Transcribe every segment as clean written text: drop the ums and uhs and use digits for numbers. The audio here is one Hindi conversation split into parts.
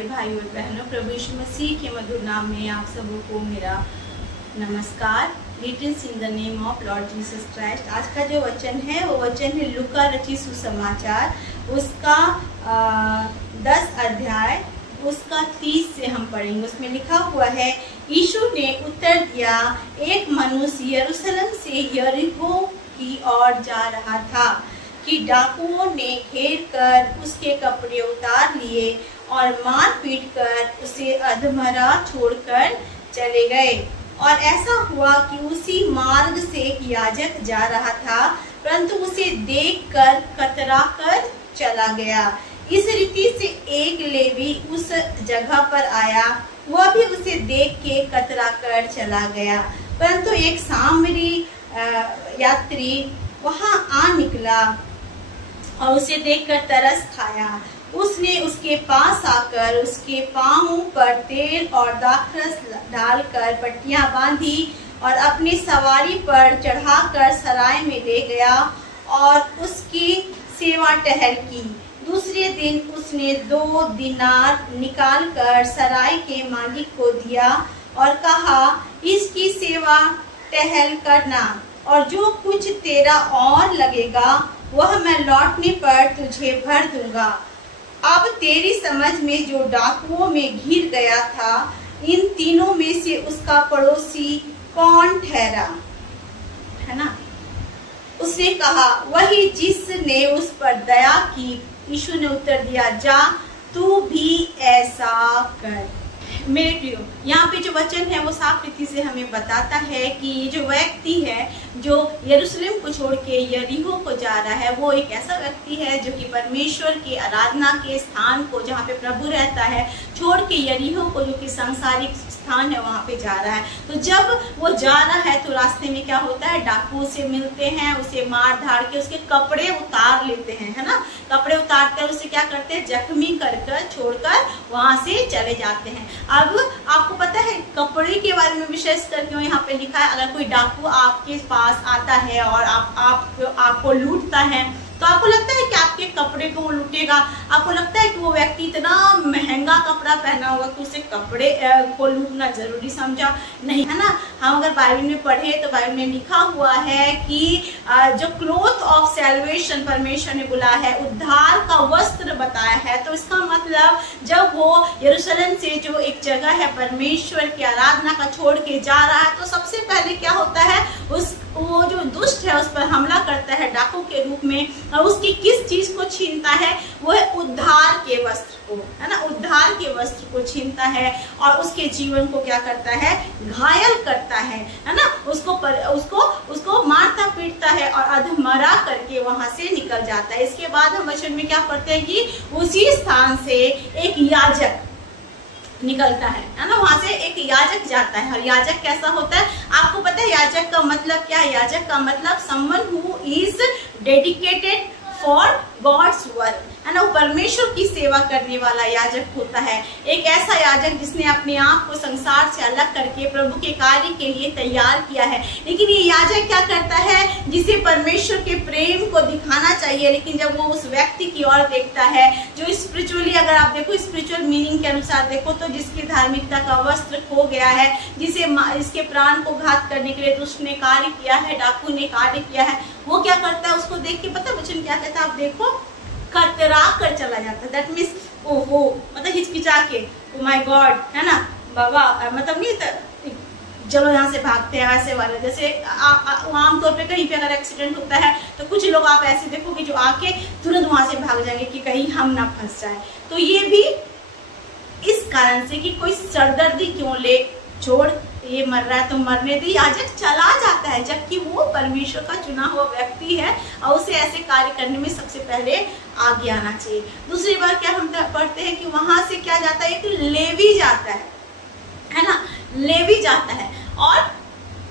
प्यारे भाई और बहनों, प्रभु यीशु मसीह के मधुर नाम में आप सबों को मेरा नमस्कार। Greetings in the name of Lord Jesus Christ. आज का जो वचन है वो वचन है लूका रचित सुसमाचार, उसका 10 अध्याय उसका 30 से हम पढ़ेंगे। उसमें लिखा हुआ है, यीशु ने उत्तर दिया, एक मनुष्य यरूशलेम से यरीहो की ओर जा रहा था कि डाकुओं ने घेर कर उसके कपड़े उतार लिए और मार पीट कर उसे अधमरा छोड़कर चले गए। और ऐसा हुआ कि उसी मार्ग से एक याजक जा रहा था, परंतु उसे देखकर कतरा कर चला गया। इस रीति से एक लेवी उस जगह पर आया, वह भी उसे देख के कतरा कर चला गया। परंतु एक सामरी यात्री वहां आ निकला और उसे देखकर तरस खाया। उसने उसके पास आकर उसके पांवों पर तेल और दाखरस डालकर पट्टियां बांधी और अपनी सवारी पर चढ़ाकर सराय में ले गया और उसकी सेवा टहल की। दूसरे दिन उसने 2 दिनार निकालकर सराय के मालिक को दिया और कहा, इसकी सेवा टहल करना और जो कुछ तेरा और लगेगा वह मैं लौटने पर तुझे भर दूंगा। अब तेरी समझ में जो डाकुओं में घिर गया था, इन तीनों में से उसका पड़ोसी कौन ठहरा? है ना? उसने कहा, वही जिसने उस पर दया की। यीशु ने उत्तर दिया, जा तू भी ऐसा कर। मेरे प्रियो, यहाँ पे जो वचन है वो साफ रीति से हमें बताता है कि ये जो व्यक्ति है जो यरूशलेम को छोड़ के यरीहो को जा रहा है, वो एक ऐसा व्यक्ति है जो कि परमेश्वर के आराधना के स्थान को, जहाँ पे प्रभु रहता है, छोड़ के यरीहो को, जो कि सांसारिक स्थान है, वहाँ पे जा रहा है। तो जब वो जा रहा है तो रास्ते में क्या होता है, डाकू से मिलते हैं, उसे मार धाड़ के उसके कपड़े उतार लेते हैं, है ना। कपड़े उतार कर उसे क्या करते हैं, जख्मी कर छोड़कर वहां से चले जाते हैं। अब आपको पता है कपड़े के बारे में विशेष कर क्यों यहाँ पे लिखा है? अगर कोई डाकू आपके पास आता है और आपको लूटता है, तो आपको लगता है कि आपके कपड़े को वो लूटेगा? आपको लगता है कि वो व्यक्ति इतना महंगा कपड़ा पहना होगा कि उसे कपड़े को लूटना जरूरी समझा? नहीं, है ना। हम अगर बाइबल में पढ़े तो बाइबल में लिखा हुआ है कि जो क्लोथ ऑफ सैल्वेशन परमेश्वर ने बुलाया है, उद्धार का वस्त्र बताया है। तो इसका मतलब जब वो यरूशलेम से जो एक जगह है परमेश्वर की आराधना का छोड़ के जा रहा है, तो सबसे पहले क्या होता है, वो जो दुष्ट है उस पर हमला करता है डाकू के रूप में, और उसकी किस चीज को छीनता है? वो है उद्धार के वस्त्र को, है ना। उद्धार के वस्त्र को छीनता है और उसके जीवन को क्या करता है, घायल करता है ना। उसको मारता पीटता है और अधमरा करके वहां से निकल जाता है। इसके बाद हम वचन में क्या पढ़ते हैं कि उसी स्थान से एक याजक निकलता है ना। वहां से एक याजक जाता है। और याजक कैसा होता है आपको पता है? याजक का मतलब क्या है? याजक का मतलब someone who is dedicated for God's work, है ना। वो परमेश्वर की सेवा करने वाला याजक होता है। एक ऐसा याजक जिसने अपने आप को संसार से अलग करके प्रभु के कार्य के लिए तैयार किया है। लेकिन ये याजक क्या करता है, जिसे परमेश्वर के प्रेम को दिखाना चाहिए, लेकिन जब वो उस व्यक्ति की ओर देखता है जो स्पिरिचुअली, अगर आप देखो स्पिरिचुअल मीनिंग के अनुसार देखो, तो जिसकी धार्मिकता का वस्त्र खो गया है, इसके प्राण को घात करने के लिए दुष्ट ने कार्य किया है, डाकू ने कार्य किया है, वो क्या करता है, उसको देख के पता वचन क्या कहता है, आप देखो, कतरा कर चला जाता है। दैट मीन्स ओहो, मतलब हिचकिचा के, ओ माय गॉड, है ना बाबा, मतलब नहीं, चलो यहाँ से भागते हैं, ऐसे वाला। जैसे आमतौर पे कहीं पे अगर एक्सीडेंट होता है तो कुछ लोग आप ऐसे देखोगे जो आके तुरंत वहां से भाग जाएंगे कि कहीं हम ना फंस जाए। तो ये भी इस कारण से कि कोई सरदर्दी क्यों ले, छोड़, ये मर रहा है तो मरने दे, याजक चला जाता है, जबकि वो परमेश्वर का चुना हुआ व्यक्ति है और उसे ऐसे कार्य करने में सबसे पहले आगे आना चाहिए। दूसरी बार क्या हम पढ़ते हैं कि वहां से क्या जाता है, एक लेवी जाता है ना, लेवी जाता है और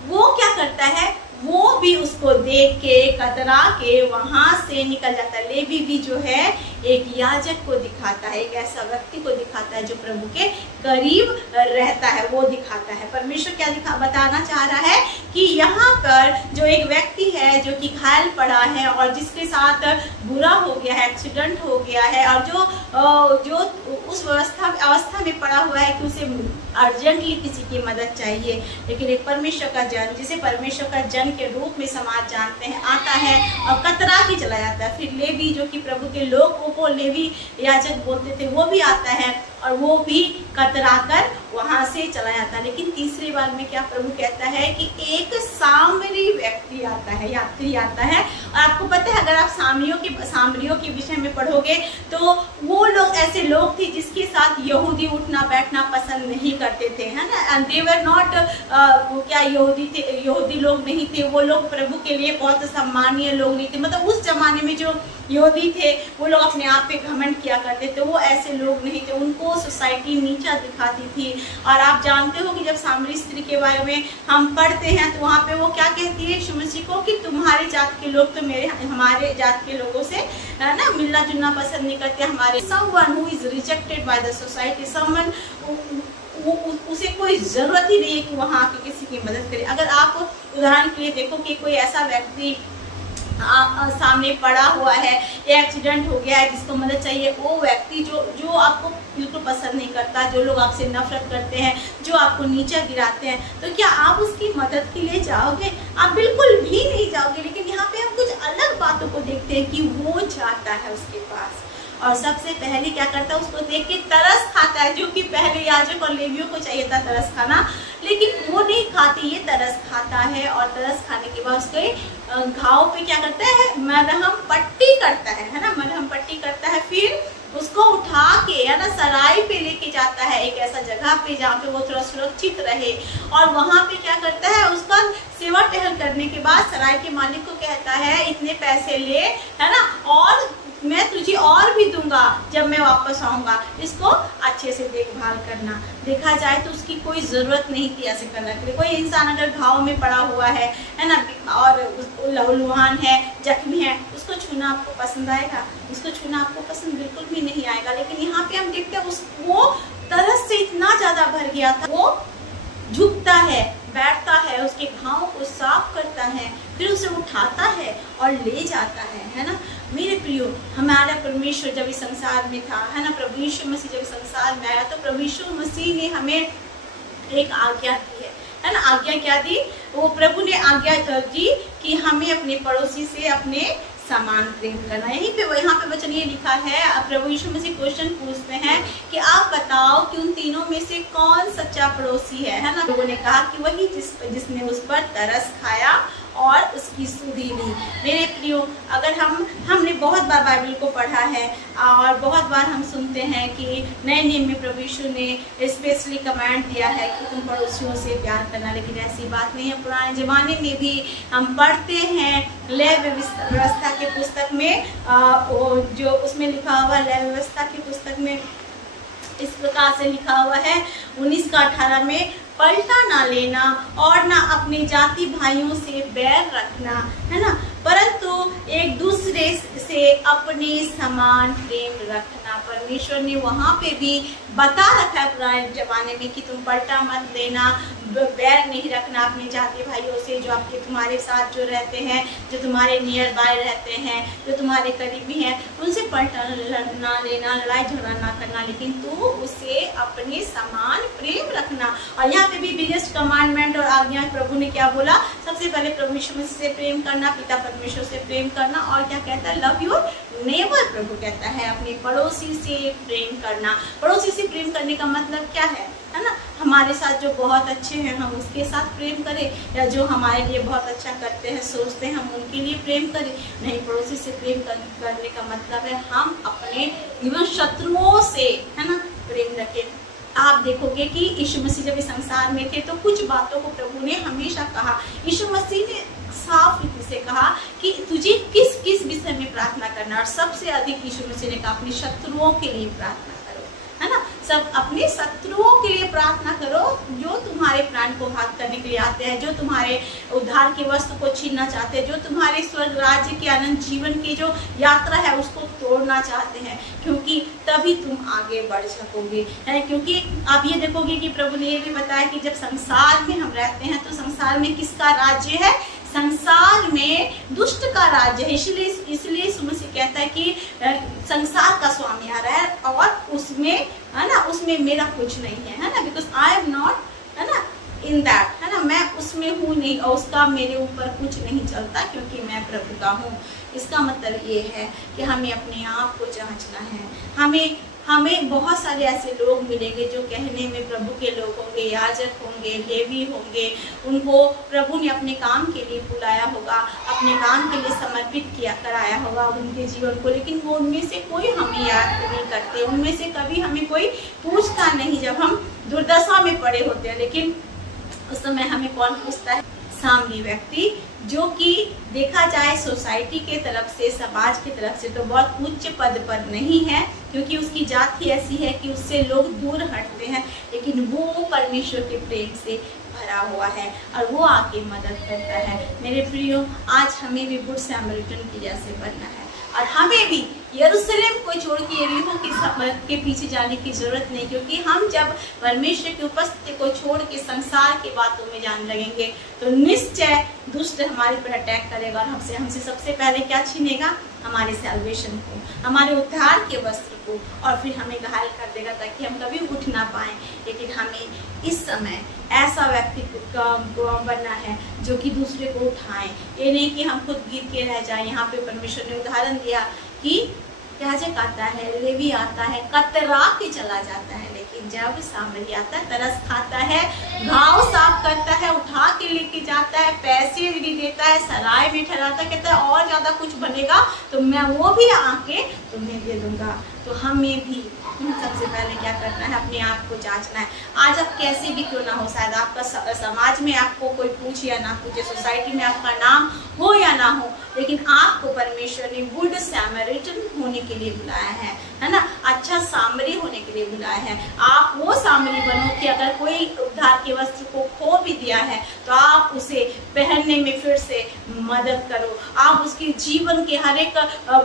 वो क्या करता है, वो भी उसको देख के कतरा के वहां से निकल जाता है। लेवी भी जो है एक याजक को दिखाता है, एक ऐसा व्यक्ति को दिखाता है जो प्रभु के करीब रहता है, वो दिखाता है। परमेश्वर क्या बताना चाह रहा है कि यहाँ पर जो एक व्यक्ति है जो कि घायल पड़ा है और जिसके साथ बुरा हो गया है, एक्सीडेंट हो गया है, और जो उस अवस्था में पड़ा हुआ है कि उसे अर्जेंटली किसी की मदद चाहिए, लेकिन एक परमेश्वर का जन, जिसे परमेश्वर का जन के रूप में समाज जानते हैं, आता है और कतरा के चला जाता है। फिर लेवी, जो कि प्रभु के लोगों को लेवी याजक बोलते थे, वो भी आता है और वो भी कतरा कर वहां से चला जाता है। लेकिन तीसरी बार में क्या प्रभु कहता है कि एक सामरी व्यक्ति आता है, यात्री आता है। और आपको पता है, अगर आप सामरियों के विषय में पढ़ोगे तो वो लोग ऐसे लोग थे जिसके साथ यहूदी उठना बैठना पसंद नहीं करते थे, है ना। एंड दे वर नॉट क्या यहूदी लोग नहीं थे, वो लोग प्रभु के लिए बहुत सम्मानीय लोग नहीं थे। मतलब उस जमाने में जो यहूदी थे वो लोग अपने आप पे घमंड किया करते थे, वो ऐसे लोग नहीं थे, उनको सोसाइटी नीचा दिखाती थी। और आप जानते हो कि जब सामरी स्त्री के बारे में हम पढ़ते हैं तो वहाँ पे वो क्या कहती है यीशु मसीह को कि तुम्हारे जात के लोग तो हमारे जात के लोगों से है ना मिलना जुलना पसंद नहीं करते। हमारे someone who is rejected by the society, someone उसे कोई जरूरत ही नहीं है कि वहाँ आके किसी की मदद करे। अगर आप उदाहरण के लिए देखो कि कोई ऐसा व्यक्ति सामने पड़ा हुआ है या एक्सीडेंट हो गया है जिसको मदद चाहिए, वो व्यक्ति जो आपको बिल्कुल पसंद नहीं करता, जो लोग आपसे नफरत करते हैं, जो आपको नीचा गिराते हैं, तो क्या आप उसकी मदद के लिए जाओगे? आप बिल्कुल भी नहीं जाओगे। लेकिन यहाँ पे हम कुछ अलग बातों को देखते हैं कि वो जाता है उसके पास और सबसे पहले क्या करता है, उसको देख के तरस खाता है, जो कि पहले याजक और लेवियों को चाहिए था तरस खाना, लेकिन वो नहीं खाते, ये तरस खाता है। और तरस खाने के बाद उसके घाव पे क्या करता है, मरहम पट्टी करता है ना, मरहम पट्टी करता है। फिर उसको उठा के है ना सराय पे लेके जाता है, एक ऐसा जगह पे जहाँ पे वो थोड़ा सुरक्षित रहे। और वहाँ पे क्या करता है, उसका सेवा टहल करने के बाद सराय के मालिक को कहता है इतने पैसे ले, है ना, और मैं तुझे और भी दूंगा जब मैं वापस आऊंगा, इसको अच्छे से देखभाल करना। देखा जाए तो उसकी कोई ज़रूरत नहीं थी ऐसे करने के लिए। कोई इंसान अगर घाव में पड़ा हुआ है ना, और लहूलुहान है, जख्मी है, उसको छूना आपको पसंद आएगा? उसको छूना आपको पसंद बिल्कुल भी नहीं आएगा। लेकिन यहाँ पे हम देखते हैं वो तरस से इतना ज़्यादा भर गया था, वो झुकता है, बैठता है, उसके घाव को साफ करता है, फिर उसे उठाता है और ले जाता है ना। मेरे प्रियो, हमारा परमेश्वर जब इस संसार में था, है ना, प्रभु यीशु मसीह जब इस संसार में आया तो प्रभु यीशु मसीह ने हमें एक आज्ञा दी है ना। आज्ञा क्या दी? वो प्रभु ने आज्ञा दी कि हमें अपने पड़ोसी से अपने समान प्रेम करना। यहीं पे यहाँ पे वचन ये लिखा है, प्रभु यीशु मसीह क्वेश्चन पूछते हैं कि आप बताओ कि उन तीनों में से कौन सच्चा पड़ोसी है ना। लोगों ने कहा कि वही जिसने उस पर तरस खाया और उसकी सुधि ली। मेरे प्रियो, अगर हमने बहुत बार बाइबल को पढ़ा है और बहुत बार हम सुनते हैं कि नए नियम में प्रभु यीशु ने स्पेशली कमांड दिया है कि तुम पड़ोसियों से प्यार करना, लेकिन ऐसी बात नहीं है। पुराने ज़माने में भी हम पढ़ते हैं लय व्यवस्था के पुस्तक में, जो उसमें लिखा हुआ लय व्यवस्था की पुस्तक में इस प्रकार से लिखा हुआ है 19:18 में, पलटा ना लेना और ना अपने जाति भाइयों से बैर रखना, है ना, परंतु एक दूसरे से अपने समान प्रेम रखना। परमेश्वर ने वहाँ पे भी बता रखा है पुराने जमाने में कि तुम पलटा मत लेना, बैर नहीं रखना अपने जाति भाइयों से, जो आपके तुम्हारे साथ जो रहते हैं, जो तुम्हारे नियर बाय रहते हैं, जो तुम्हारे करीबी हैं, उनसे पलटा ना लेना, लड़ाई झगड़ा ना करना, लेकिन तू उसे अपने समान प्रेम रखना। और यहाँ पे भी बिगेस्ट कमांडमेंट और आज्ञा प्रभु ने क्या बोला? सबसे पहले प्रभु यीशु मसीह से प्रेम करना, पिता परमेश्वर से प्रेम करना, और क्या कहता है? Love your neighbour. प्रभु कहता है अपने पड़ोसी से प्रेम करना। पड़ोसी से प्रेम करने का मतलब क्या है ना? हमारे साथ जो बहुत अच्छे हैं हम उसके साथ प्रेम करें, या जो हमारे लिए बहुत अच्छा करते हैं सोचते हैं हम उनके लिए प्रेम करें? नहीं, पड़ोसी से प्रेम करने का मतलब है हम अपने इवन शत्रुओं से, है ना, प्रेम रखें। आप देखोगे कि यीशु मसीह जब इस संसार में थे तो कुछ बातों को प्रभु ने हमेशा कहा। यीशु मसीह ने साफ रीति से कहा कि तुझे किस किस विषय में प्रार्थना करना, और सबसे अधिक यीशु मसीह ने कहा अपने शत्रुओं के लिए प्रार्थना करो, है ना। सब अपने शत्रुओं के लिए प्रार्थना करो जो तुम्हारे प्राण को घात करने के लिए आते हैं, जो तुम्हारे उद्धार के वस्त्र को छीनना चाहते हैं, जो तुम्हारे स्वर्ग राज्य के अनंत जीवन की जो यात्रा है उसको तोड़ना चाहते हैं, क्योंकि तभी तुम आगे बढ़ सकोगे। है क्योंकि आप ये देखोगे कि प्रभु ने ये भी बताया कि जब संसार में हम रहते हैं तो संसार में किसका राज्य है? संसार में दुष्ट का राज्य है। इसलिए यीशु मसीह कहता है कि संसार का स्वामी आ रहा है और उसमें, है ना, उसमें मेरा कुछ नहीं है ना, बिकॉज आई एम नॉट, है ना, इन दैट, है ना, मैं उसमें हूँ नहीं और उसका मेरे ऊपर कुछ नहीं चलता क्योंकि मैं प्रभु का हूँ। इसका मतलब ये है कि हमें अपने आप को जांचना है। हमें बहुत सारे ऐसे लोग मिलेंगे जो कहने में प्रभु के लोग होंगे, याजक होंगे, लेवी होंगे, उनको प्रभु ने अपने काम के लिए बुलाया होगा, अपने काम के लिए समर्पित कराया होगा उनके जीवन को, लेकिन वो उनमें से कोई हमें याद नहीं करते, उनमें से कभी हमें कोई पूछता नहीं जब हम दुर्दशा में पड़े होते हैं। लेकिन उस समय हमें कौन पूछता है? सामने व्यक्ति, जो कि देखा जाए सोसाइटी के तरफ से, समाज की तरफ से तो बहुत उच्च पद पर नहीं है, क्योंकि उसकी जात ही ऐसी है कि उससे लोग दूर हटते हैं, लेकिन वो परमेश्वर के प्रेम से भरा हुआ है और वो आके मदद करता है। मेरे प्रियो, आज हमें भी गुड सैमरिटन की जैसे बनना है और हमें भी यरूशलेम को छोड़ के यरीहो के पीछे जाने की जरूरत नहीं, क्योंकि हम जब परमेश्वर की उपस्थिति को छोड़ के संसार की बातों में जाने लगेंगे तो निश्चय दुष्ट हमारे पर अटैक करेगा और हमसे सबसे पहले क्या छीनेगा? हमारे सैल्वेशन को, हमारे उद्धार के वस्त्र को, और फिर हमें घायल कर देगा ताकि हम कभी उठ ना पाए। लेकिन हमें इस समय ऐसा व्यक्ति बनना है जो कि दूसरे को उठाएं, ये नहीं कि हम खुद गिर के रह जाएं। यहाँ पे परमेश्वर ने उदाहरण दिया कि याजक आता है, लेवी आता है, कतरा के चला जाता है, लेकिन जब सामरी आता है, तरस खाता है, घाव साफ करता है, उठा के लेके जाता है, पैसे भी देता है, सराय में ठहराता है, कहता है और ज्यादा कुछ बनेगा तो मैं वो भी आके तुम्हें दे दूंगा। तो हमें भी सबसे पहले क्या करना है? अपने आप को जांचना है। आज आप कैसे भी क्यों ना हो, शायद आपका समाज में आपको कोई पूछे या ना पूछे, सोसाइटी में आपका नाम हो या ना हो, लेकिन आपको परमेश्वर ने गुड सैमरिटन होने के लिए बुलाया है ना, अच्छा सामरी होने के लिए बुलाया है। आप वो सामरी बनो कि अगर कोई उद्धार के वस्त्र को खो भी दिया है तो आप उसे पहनने में फिर से मदद करो, आप उसके जीवन के हर एक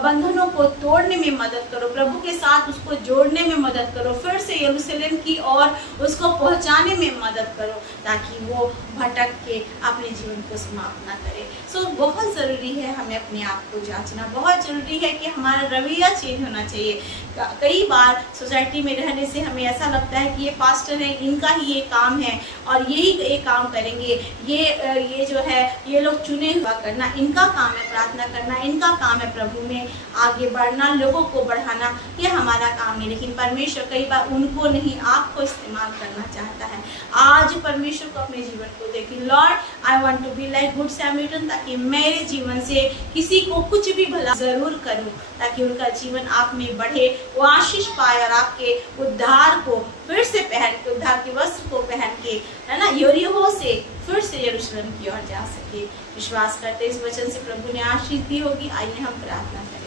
बंधनों को तोड़ने में मदद करो, प्रभु के साथ उसको जोड़ने में मदद करो, फिर से यरूशलेम की ओर उसको पहुंचाने में मदद करो, ताकि वो भटक के अपने जीवन को समाप्त ना करे। सो बहुत ज़रूरी है हमें अपने आप को जांचना, बहुत ज़रूरी है कि हमारा रवैया चेंज होना चाहिए। कई बार सोसाइटी में रहने से हमें ऐसा लगता है कि ये पास्टर है, इनका ही ये काम है और यही ये काम करेंगे, ये जो है ये लोग चुने हुआ करना, इनका काम है प्रार्थना करना, इनका काम है प्रभु में आगे बढ़ना, लोगों को बढ़ाना, ये हमारा काम नहीं। लेकिन परमेश्वर कई बार उनको नहीं, आपको इस्तेमाल करना चाहता है। आज परमेश्वर को अपने जीवन को देखिए, Lord I want to be like good Samaritan, ताकि मेरे जीवन से किसी को कुछ भी भला जरूर करूं, ताकि उनका जीवन आप में बढ़े, वो आशीष पाए और आपके उद्धार को फिर से पहन के, उद्धार के वस्त्र को पहन के, है ना, यरीहो से फिर से यरूशलेम की ओर जा सके। विश्वास करते इस वचन से प्रभु ने आशीष दी होगी। आइए हम प्रार्थना करें।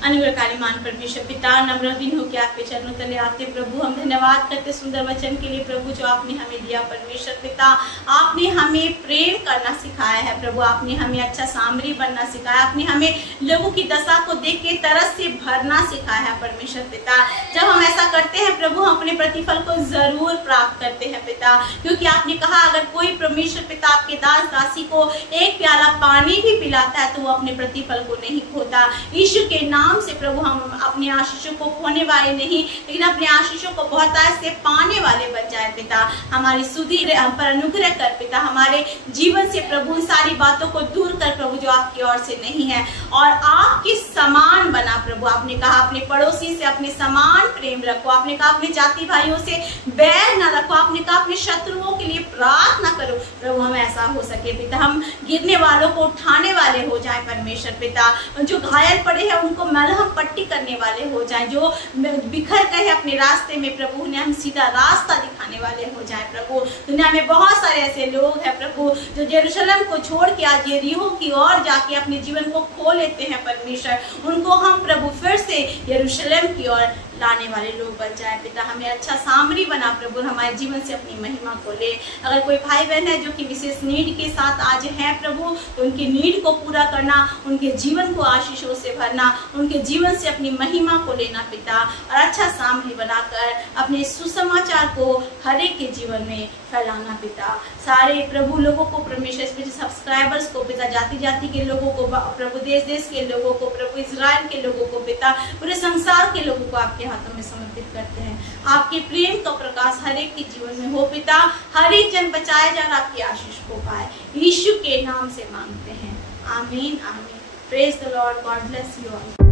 अनुग्रहकारी परमेश्वर पिता, नम्र दिन हो के आपके चरणों तले आते प्रभु, हम धन्यवाद करते सुंदर वचन के लिए प्रभु जो आपने हमें दिया। परमेश्वर पिता, आपने हमें प्रेम करना सिखाया है प्रभु, आपने हमें अच्छा सामरी बनना सिखाया, आपने हमें लोगों की दशा को देख के तरस से भरना सिखाया है। परमेश्वर पिता, जब हम ऐसा करते हैं प्रभु, हम अपने प्रतिफल को जरूर प्राप्त करते हैं पिता, क्योंकि आपने कहा अगर कोई परमेश्वर पिता आपके दास दासी को एक प्याला पानी भी पिलाता है तो वो अपने प्रतिफल को नहीं खोता। ईश्वर के नाम से प्रभु हम अपने आशीषों को खोने वाले नहीं, लेकिन अपने आशीषों को बहुतायत से पाने वाले बन जाए पिता। हमारी सुधि हम पर अनुग्रह कर पिता, हमारे जीवन से प्रभु सारी बातों को दूर कर प्रभु जो आपकी ओर से नहीं है, और आपके समान बना प्रभु। आपने कहा अपने पड़ोसी से अपने समान प्रेम रखो, आपने कहा अपने जाति भाइयों से बैर न रखो, आपने कहा अपने शत्रुओं के लिए प्रार्थना करो प्रभु। हम ऐसा हो सके पिता, हम गिरने वालों को उठाने वाले हो जाए परमेश्वर पिता, जो घायल पड़े हैं उनको मलहम पट्टी करने वाले हो जाए, जो बिखर गए अपने रास्ते में प्रभु ने हम सीधा रास्ता दिखाने वाले हो जाए प्रभु। दुनिया में बहुत सारे ऐसे लोग हैं प्रभु जो यरूशलेम को छोड़ के आज यरीहो की ओर जाके अपने जीवन को खो लेते हैं परमेश्वर, उनको हम प्रभु फिर से यरूशलेम की ओर लाने वाले लोग बन जाए पिता। हमें अच्छा सामरी बना प्रभु, हमारे जीवन से अपनी महिमा को ले। अगर कोई भाई बहन है जो कि विशेष नीड के साथ आज है प्रभु, तो उनकी नीड को पूरा करना, उनके जीवन को आशीषों से भरना, उनके जीवन से अपनी महिमा को लेना पिता, और अच्छा सामरी बनाकर अपने सुसमाचार को हर एक के जीवन में फैलाना पिता। सारे प्रभु लोगों को, परमेश्वर सब्सक्राइबर्स को पिता, जाति जाति के लोगों को प्रभु, देश देश के लोगों को प्रभु, इजराइल के लोगों को पिता, पूरे संसार के लोगों को आपके हाथों में समर्पित करते हैं। आपके प्रेम का प्रकाश हर एक के जीवन में हो पिता, हर एक जन बचाया जाए, आपकी आशीष को पाए, यीशु के नाम से मांगते हैं, आमीन आमीन। Praise the Lord, God bless you all.